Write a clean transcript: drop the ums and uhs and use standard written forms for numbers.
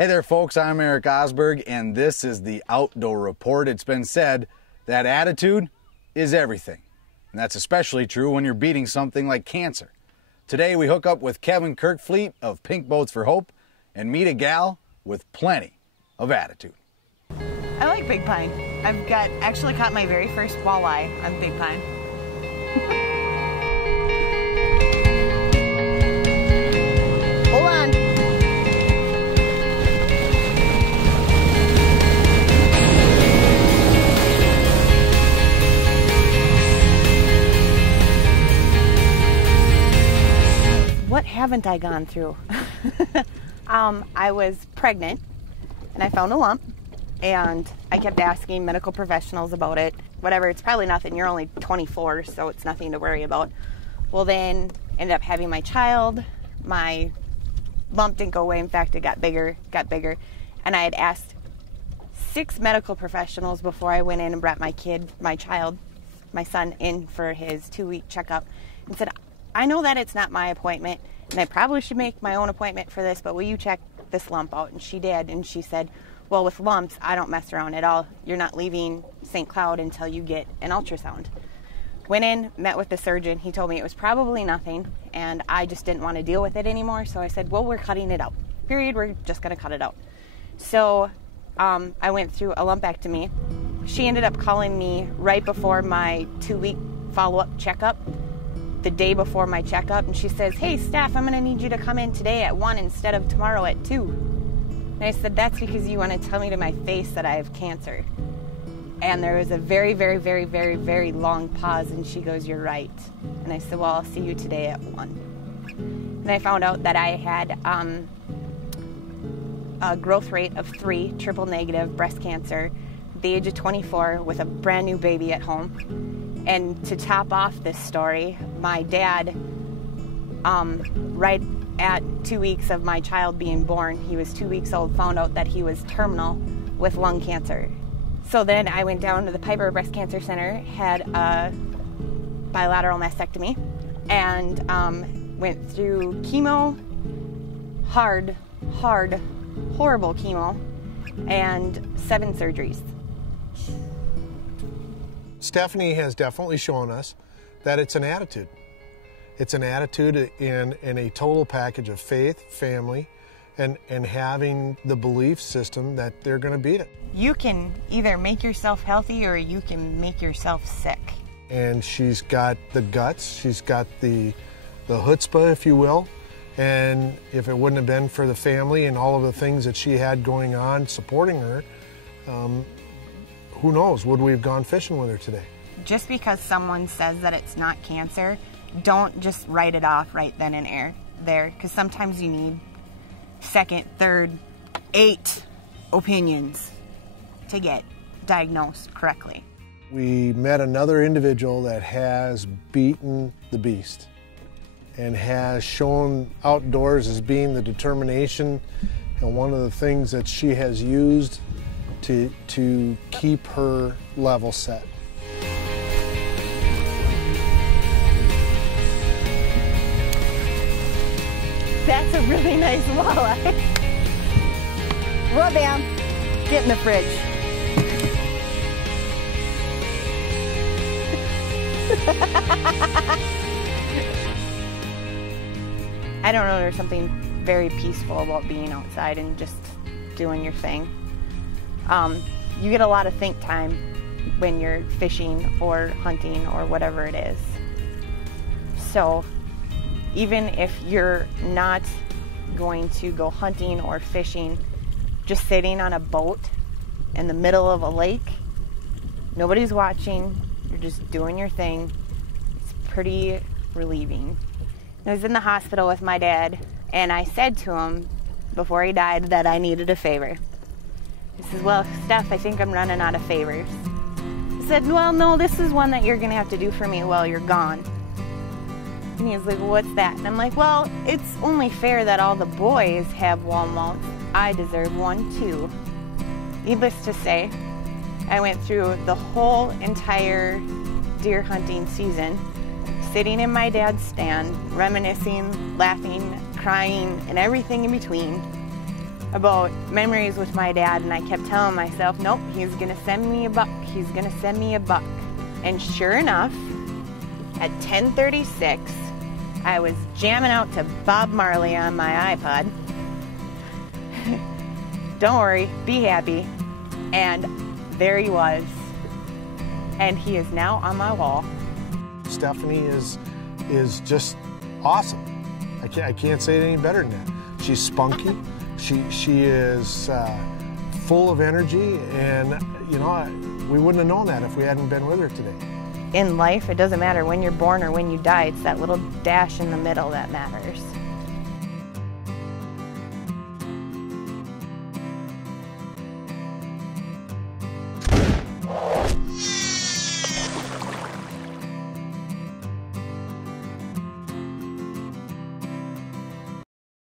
Hey there folks, I'm Eric Osberg and this is the Outdoor Report. It's been said that attitude is everything. And that's especially true when you're beating something like cancer. Today we hook up with Kevin Kerkvliet of Pink Boats for Hope and meet a gal with plenty of attitude. I like Big Pine. I've actually caught my very first walleye on Big Pine. Hold on. What haven't I gone through? I was pregnant and I found a lump and I kept asking medical professionals about it. Whatever, it's probably nothing. You're only 24, so it's nothing to worry about. Well, then ended up having my child. My lump didn't go away. In fact, it got bigger. And I had asked 6 medical professionals before I went in and brought my son in for his 2-week checkup and said, I know that it's not my appointment and I probably should make my own appointment for this, but will you check this lump out? And she did, and she said, well, with lumps, I don't mess around at all. You're not leaving St. Cloud until you get an ultrasound. Went in, met with the surgeon. He told me it was probably nothing, and I just didn't want to deal with it anymore, so I said, well, we're cutting it out. Period, we're just going to cut it out. So I went through a lumpectomy. She ended up calling me right before my 2-week follow-up checkup, the day before my checkup, and she says, hey, Steph, I'm going to need you to come in today at 1 instead of tomorrow at 2. And I said, that's because you want to tell me to my face that I have cancer. And there was a very, very, very, very, very long pause, and she goes, you're right. And I said, well, I'll see you today at 1. And I found out that I had a growth rate of 3, triple negative breast cancer, at the age of 24 with a brand new baby at home. And to top off this story, my dad, right at 2 weeks of my child being born, he was 2 weeks old, found out that he was terminal with lung cancer. So then I went down to the Piper Breast Cancer Center, had a bilateral mastectomy, and went through chemo, horrible chemo, and 7 surgeries. Stefanie has definitely shown us that it's an attitude. It's an attitude in a total package of faith, family, and having the belief system that they're going to beat it. You can either make yourself healthy or you can make yourself sick. And she's got the guts, she's got the chutzpah, if you will, and if it wouldn't have been for the family and all of the things that she had going on supporting her, who knows, would we have gone fishing with her today? Just because someone says that it's not cancer, don't just write it off right then and there, because sometimes you need 2nd, 3rd, 8 opinions to get diagnosed correctly. We met another individual that has beaten the beast and has shown outdoors as being the determination and one of the things that she has used to keep her level set. That's a really nice walleye. Well, bam, get in the fridge. I don't know, there's something very peaceful about being outside and just doing your thing. You get a lot of think time when you're fishing or hunting or whatever it is. So even if you're not going to go hunting or fishing, just sitting on a boat in the middle of a lake, nobody's watching, you're just doing your thing, it's pretty relieving. I was in the hospital with my dad, and I said to him before he died that I needed a favor. He says, well, Steph, I think I'm running out of favors. I said, well, no, this is one that you're going to have to do for me while you're gone. And he was like, well, what's that? And I'm like, well, it's only fair that all the boys have wall mounts. I deserve one too. Needless to say, I went through the whole entire deer hunting season, sitting in my dad's stand, reminiscing, laughing, crying, and everything in between. about memories with my dad, and I kept telling myself, nope, he's gonna send me a buck, he's gonna send me a buck. And sure enough, at 10:36, I was jamming out to Bob Marley on my iPod. Don't worry, be happy. And there he was. And he is now on my wall. Stefanie is just awesome. I can't say it any better than that. She's spunky. She is full of energy, and you know, we wouldn't have known that if we hadn't been with her today. In life, it doesn't matter when you're born or when you die. It's that little dash in the middle that matters.